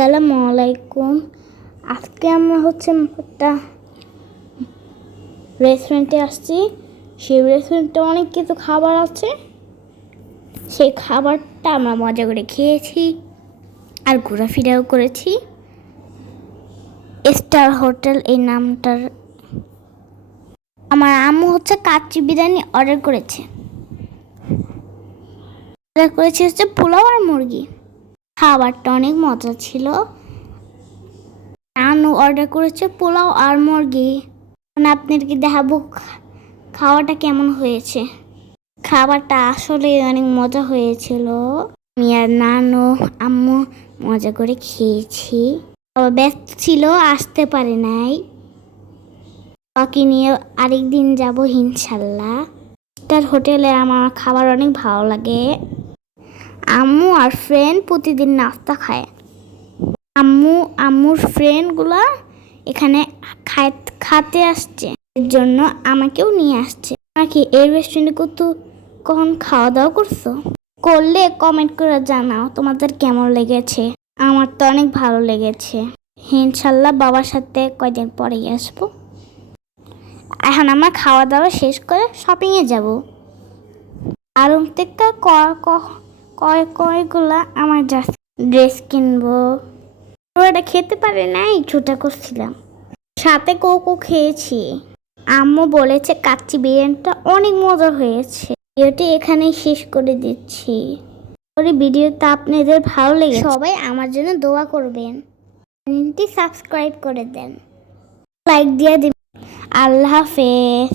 আসসালামু আলাইকুম। আজকে আমরা হচ্ছে একটা রেস্টুরেন্টে আসছি। সেই রেস্টুরেন্টে অনেক কিছু খাবার আছে। সেই খাবারটা আমরা মজা করে খেয়েছি আর ঘোরাফেরাও করেছি। স্টার হোটেল এই নামটার আমার আম্মু হচ্ছে কাচ্চি বিরিয়ানি অর্ডার করেছে। অর্ডার করেছে হচ্ছে পোলাও আর মুরগি। খাবারটা অনেক মজা ছিল। আনু অর্ডার করেছে পোলাও আর মুরগি। আপনাদেরকে দেখাবো খাওয়াটা কেমন হয়েছে। খাবারটা আসলে অনেক মজা হয়েছিল। আমি আর নানু, আম্মু মজা করে খেয়েছি। বাবা ব্যস্ত ছিল, আসতে পারে নাই। বাকি নিয়ে আরেকদিন যাব ইনশাল্লাহ। তার হোটেলে আমার খাবার অনেক ভালো লাগে। আম্মু আর ফ্রেন্ড প্রতিদিন নাস্তা খায়। আম্মু, আম্মুর ফ্রেন্ডগুলা এখানে খাতে আসছে। এর জন্য আমাকেও নিয়ে আসছে। নাকি এই রেস্টুরেন্টে কত কখন খাওয়া দাওয়া করছ? করলে কমেন্ট করে জানাও, তোমাদের কেমন লেগেছে? আমার তো অনেক ভালো লেগেছে। ইনশাল্লাহ বাবার সাথে কয়দিন পরেই আসব। এখন আমরা খাওয়া দাওয়া শেষ করে শপিংয়ে যাব। আর থেকে কয় কয়গুলা আমার যা ড্রেস কিনবো? ওটা খেতে পারে নাই? ছোটা করছিলাম। সাথে কোকো খেয়েছি। আম্মু বলেছে কাচ্চি বিরিয়ানিটা অনেক মজা হয়েছে। ভিডিওটি এখানেই শেষ করে দিচ্ছি। পরে ভিডিওটা আপনাদের ভালো লেগে সবাই আমার জন্য দোয়া করবেন। চ্যানেলটি সাবস্ক্রাইব করে দেন। লাইক দিয়ে দিন আল্লাহ হাফেজ।